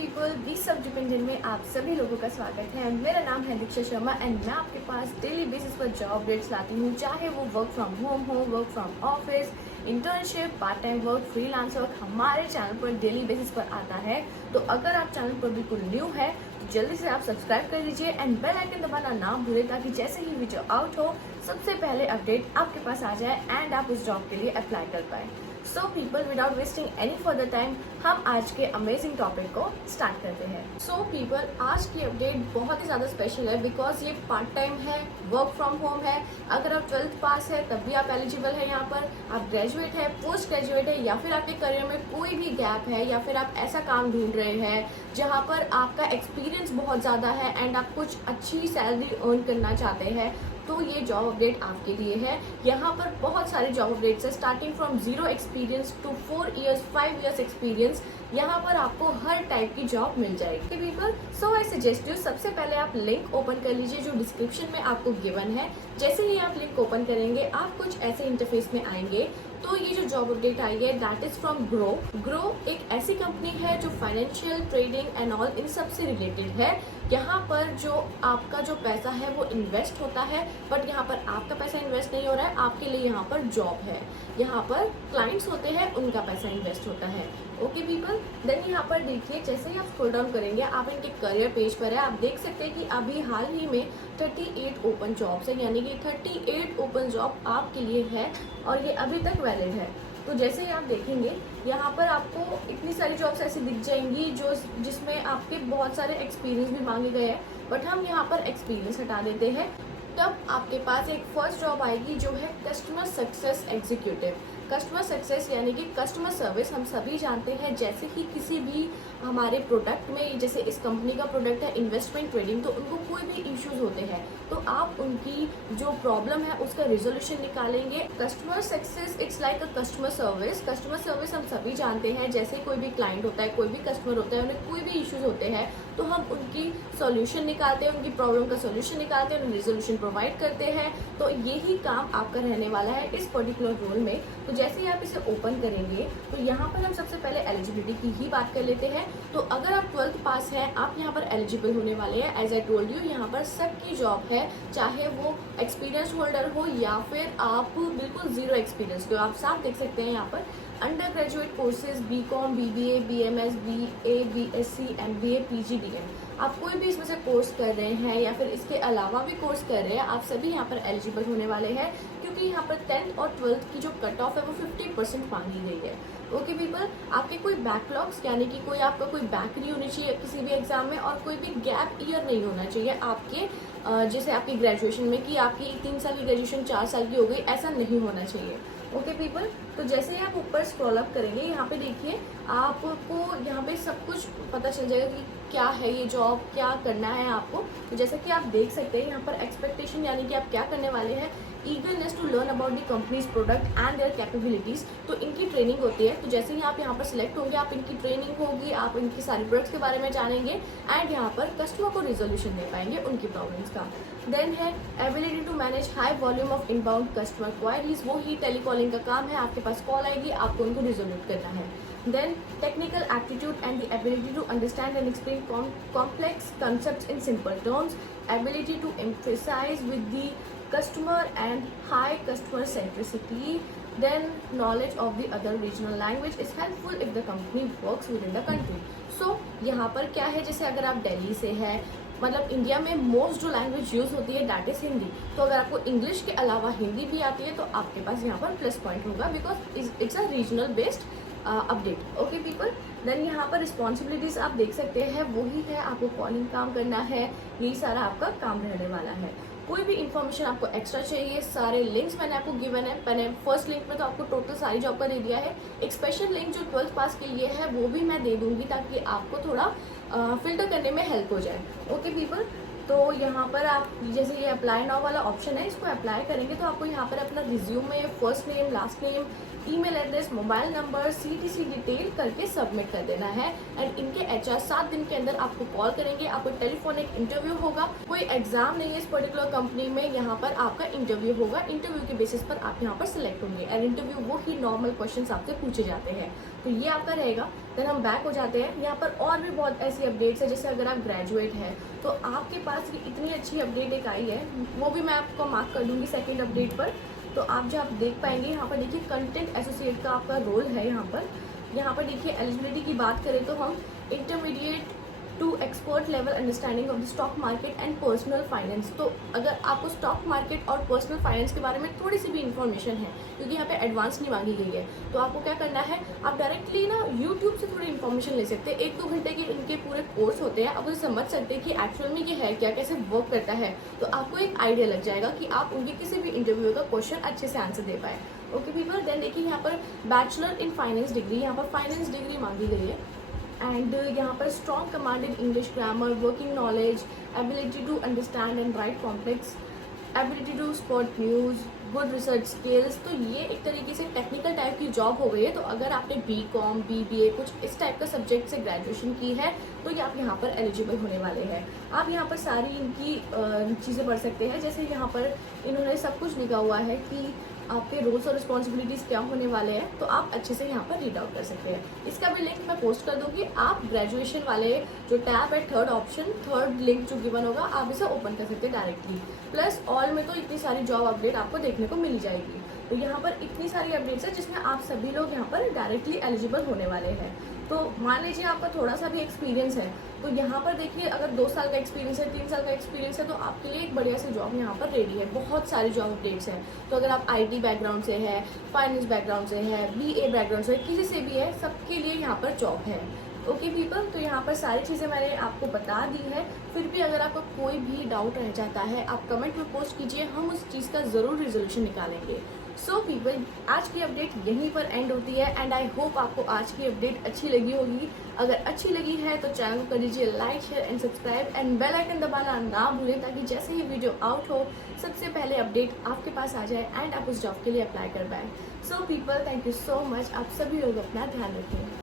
People we सब dependent में आप सभी लोगों का स्वागत है। मेरा नाम है दीक्षा शर्मा एंड मैं आपके पास डेली बेसिस पर जॉब अपडेट्स लाती हूँ, चाहे वो वर्क फ्रॉम होम हो, work from office, internship, part time work, freelance work हमारे चैनल पर डेली बेसिस पर आता है। तो अगर आप चैनल पर बिल्कुल न्यू है तो जल्दी से आप सब्सक्राइब कर लीजिए एंड बेल आइकन दबाना ना भूलें, ताकि जैसे ही वीडियो आउट हो सबसे पहले अपडेट आपके पास आ जाए एंड आप उस जॉब के लिए अप्लाई कर पाए। So people without wasting any further time हम आज के अमेजिंग टॉपिक को स्टार्ट करते हैं। सो पीपल आज की अपडेट बहुत ही ज़्यादा स्पेशल है बिकॉज ये पार्ट टाइम है, वर्क फ्रॉम होम है। अगर आप 12th पास है तब भी आप एलिजिबल है यहाँ पर, आप ग्रेजुएट है, पोस्ट ग्रेजुएट है, या फिर आपके करियर में कोई भी गैप है, या फिर आप ऐसा काम ढूंढ रहे हैं जहाँ पर आपका एक्सपीरियंस बहुत ज़्यादा है एंड आप कुछ अच्छी सैलरी अर्न करना चाहते हैं, तो ये जॉब अपडेट आपके लिए है। यहाँ पर बहुत सारे जॉब अपडेट्स है, starting from 0 experience to 4 years 5 years experience. यहाँ पर आपको हर टाइप की जॉब मिल जाएगी people. So I suggest you, सबसे पहले आप लिंक ओपन कर लीजिए जो डिस्क्रिप्शन में आपको गिवन है। जैसे ही आप लिंक ओपन करेंगे आप कुछ ऐसे इंटरफेस में आएंगे। तो ये जो जॉब अपडेट आई है that is from grow. Grow एक ऐसी कंपनी है जो financial, trading and all in सब से रिलेटेड है। यहाँ पर जो आपका जो पैसा है वो इन्वेस्ट होता है, बट यहाँ पर आपका पैसा इन्वेस्ट नहीं हो रहा है, आपके लिए यहाँ पर जॉब है। यहाँ पर क्लाइंट्स होते हैं, उनका पैसा इन्वेस्ट होता है। ओके पीपल, देन यहाँ पर देखिए जैसे ही आप स्क्रॉल डाउन करेंगे आप इनके करियर पेज पर है। आप देख सकते हैं कि अभी हाल ही में 38 ओपन जॉब्स है, यानी कि 38 ओपन जॉब आपके लिए है और ये अभी तक वैलिड है। तो जैसे ही आप देखेंगे यहाँ पर आपको इतनी सारी जॉब्स ऐसी दिख जाएंगी जो जिसमें आपके बहुत सारे एक्सपीरियंस भी मांगे गए हैं, बट हम यहाँ पर एक्सपीरियंस हटा देते हैं। तब आपके पास एक फर्स्ट जॉब आएगी जो है customer success executive. Customer success यानी कि कस्टमर सर्विस हम सभी जानते हैं, जैसे कि किसी भी हमारे प्रोडक्ट में, जैसे इस कंपनी का प्रोडक्ट है इन्वेस्टमेंट ट्रेडिंग, तो उनको कोई भी इश्यूज होते हैं तो आप उनकी जो प्रॉब्लम है उसका रिजोल्यूशन निकालेंगे। Customer success it's like a customer service. Customer service हम सभी जानते हैं, जैसे कोई भी क्लाइंट होता है, कोई भी कस्टमर होता है, उन्हें कोई भी इश्यूज होते हैं तो हम उनकी सॉल्यूशन निकालते हैं, उनकी प्रॉब्लम का सॉल्यूशन निकालते हैं, उन्हें रिजोल्यूशन प्रोवाइड करते हैं। तो यही काम आपका रहने वाला है इस पर्टिकुलर रोल में। तो जैसे ही आप इसे ओपन करेंगे तो यहाँ पर हम सबसे पहले एलिजिबिलिटी की ही बात कर लेते हैं। तो अगर आप 12th पास हैं आप यहाँ पर एलिजिबल होने वाले हैं। एज आई टोल्ड यू, यहाँ पर सबकी जॉब है, चाहे वो एक्सपीरियंस होल्डर हो या फिर आप बिल्कुल 0 एक्सपीरियंस के हो। आप साफ देख सकते हैं यहाँ पर under graduate courses, BCom, BBA, BMS, BA, BSc, MBA, PG, DM, आप कोई भी इसमें से कोर्स कर रहे हैं या फिर इसके अलावा भी कोर्स कर रहे हैं, आप सभी यहाँ पर एलिजिबल होने वाले हैं, क्योंकि यहाँ पर 10th और 12th की जो कट ऑफ है वो 50% मांगी गई है। ओके पीपल, आपके कोई बैकलॉग्स यानी कि कोई आपका कोई बैक नहीं होनी चाहिए किसी भी एग्जाम में, और कोई भी गैप ईयर नहीं होना चाहिए आपके जैसे आपकी ग्रेजुएशन में कि आपकी 3 साल की ग्रेजुएशन 4 साल की हो गई, ऐसा नहीं होना चाहिए। ओके पीपल, तो जैसे ही आप ऊपर स्क्रॉल अप करेंगे यहाँ पे देखिए आपको यहाँ पे सब कुछ पता चल जाएगा कि क्या है ये जॉब, क्या करना है आपको। तो जैसे कि आप देख सकते हैं यहाँ पर एक्सपेक्टेशन यानी कि आप क्या करने वाले हैं, eagerness to learn about the company's product and their capabilities. तो इनकी ट्रेनिंग होती है, तो जैसे ही आप यहाँ पर सिलेक्ट होंगे आप इनकी ट्रेनिंग होगी, आप इनकी सारी प्रोडक्ट्स के बारे में जानेंगे एंड यहाँ पर कस्टमर को रिजोल्यूशन दे पाएंगे उनकी प्रॉब्लम्स का। देन है ability to manage high volume of inbound customer queries. वो ही टेलीकॉलिंग का काम है, आपके पास कॉल आएगी, आपको उनको रिजोल्यूट करना है। Then technical aptitude and the ability to understand and explain complex concepts in simple terms, ability to emphasize with the customer and high customer centricity. Then knowledge of the other regional language is helpful if the company works within the country. So यहाँ पर क्या है, जैसे अगर आप दिल्ली से है, मतलब इंडिया में मोस्ट जो लैंग्वेज यूज़ होती है दैट इज़ हिंदी। तो अगर आपको इंग्लिश के अलावा हिंदी भी आती है तो आपके पास यहाँ पर प्लस पॉइंट होगा, because it's a regional based update. Okay people, then यहाँ पर रिस्पॉन्सिबिलिटीज आप देख सकते हैं वही है, आपको कॉलिंग काम करना है, यही सारा आपका काम रहने वाला है। कोई भी इन्फॉर्मेशन आपको एक्स्ट्रा चाहिए, सारे लिंक्स मैंने आपको गिवन है। मैंने फर्स्ट लिंक में तो आपको टोटल सारी जॉब का दे दिया है, एक स्पेशल लिंक जो 12th पास के लिए है वो भी मैं दे दूंगी ताकि आपको थोड़ा फिल्टर करने में हेल्प हो जाए। ओके पीपल, तो यहाँ पर आप जैसे ये अप्लाई नाउ वाला ऑप्शन है, इसको अप्लाई करेंगे तो आपको यहाँ पर अपना resume, first name, last name, email address, mobile number, CTC detail करके सबमिट कर देना है। एंड इनके HR 7 दिन के अंदर आपको कॉल करेंगे, आपको टेलीफोनिक इंटरव्यू होगा। कोई एग्जाम नहीं है इस पर्टिकुलर कंपनी में, यहाँ पर आपका इंटरव्यू होगा। इंटरव्यू के बेसिस पर आप यहाँ पर सिलेक्ट होंगे एंड इंटरव्यू वो ही नॉर्मल क्वेश्चन आपसे पूछे जाते हैं। तो ये आपका रहेगा। देन हम बैक हो जाते हैं। यहाँ पर और भी बहुत ऐसी अपडेट्स है, जैसे अगर आप ग्रेजुएट हैं तो आपके पास ये इतनी अच्छी अपडेट एक आई है, वो भी मैं आपको मार्क कर दूंगी सेकेंड अपडेट पर। तो आप जो आप देख पाएंगे यहाँ पर देखिए कंटेंट एसोसिएट का आपका रोल है। यहाँ पर देखिए एलिजिबिलिटी की बात करें तो हम intermediate to expert level understanding of the stock market and personal finance. तो अगर आपको स्टॉक मार्केट और पर्सनल फाइनेंस के बारे में थोड़ी सी भी इन्फॉर्मेशन है, क्योंकि यहाँ पे एडवांस नहीं मांगी गई है, तो आपको क्या करना है, आप डायरेक्टली ना यूट्यूब से थोड़ी इन्फॉर्मेशन ले सकते हैं। 1-2 घंटे के इनके पूरे कोर्स होते हैं, आप उसे समझ सकते हैं कि एक्चुअल में ये है क्या, कैसे वर्क करता है। तो आपको एक आइडिया लग जाएगा कि आप उनके किसी भी इंटरव्यू का क्वेश्चन अच्छे से आंसर दे पाए। ओके पीपल, देन देखिए यहाँ पर बैचलर इन फाइनेंस डिग्री, यहाँ पर फाइनेंस डिग्री मांगी गई है। एंड यहाँ पर strong command in English grammar, working knowledge, ability to understand and write complex, ability to spot news, good research skills. तो ये एक तरीके से टेक्निकल टाइप की जॉब हो गई है। तो अगर आपने BCom, BBA कुछ इस टाइप का सब्जेक्ट से ग्रेजुएशन की है तो ये आप यहाँ पर एलिजिबल होने वाले हैं। आप यहाँ पर सारी इनकी चीज़ें पढ़ सकते हैं। जैसे यहाँ पर इन्होंने सब कुछ लिखा हुआ है कि आपके रोल्स और रिस्पॉन्सिबिलिटीज़ क्या होने वाले हैं, तो आप अच्छे से यहाँ पर रीड आउट कर सकते हैं। इसका भी लिंक मैं पोस्ट कर दूँगी। आप ग्रेजुएशन वाले जो टैब है, थर्ड ऑप्शन, थर्ड लिंक जो गिवन होगा, आप इसे ओपन कर सकते हैं डायरेक्टली। प्लस ऑल में तो इतनी सारी जॉब अपडेट आपको देखने को मिल जाएगी। तो यहाँ पर इतनी सारी अपडेट्स है जिसमें आप सभी लोग यहाँ पर डायरेक्टली एलिजिबल होने वाले हैं। तो मान लीजिए आपका थोड़ा सा भी एक्सपीरियंस है, तो यहाँ पर देखिए अगर 2 साल का एक्सपीरियंस है, 3 साल का एक्सपीरियंस है, तो आपके लिए एक बढ़िया सी जॉब यहाँ पर रेडी है। बहुत सारी जॉब अपडेट्स हैं। तो अगर आप IT बैकग्राउंड से है, फाइनेंस बैकग्राउंड से है, BA बैकग्राउंड से, किसी से भी है, सबके लिए यहाँ पर जॉब है। ओके पीपल, तो यहाँ पर सारी चीज़ें मैंने आपको बता दी है। फिर भी अगर आपको कोई भी डाउट रह जाता है, आप कमेंट में पोस्ट कीजिए, हम उस चीज़ का ज़रूर रिजोल्यूशन निकालेंगे। सो पीपल, आज की अपडेट यहीं पर एंड होती है एंड आई होप आपको आज की अपडेट अच्छी लगी होगी। अगर अच्छी लगी है तो चैनल को कर दीजिए like, share and subscribe and bell icon दबाना ना भूलें, ताकि जैसे ही वीडियो आउट हो सबसे पहले अपडेट आपके पास आ जाए एंड आप उस जॉब के लिए अप्लाई कर पाएँ। So people, thank you so much. आप सभी लोग अपना ध्यान रखें।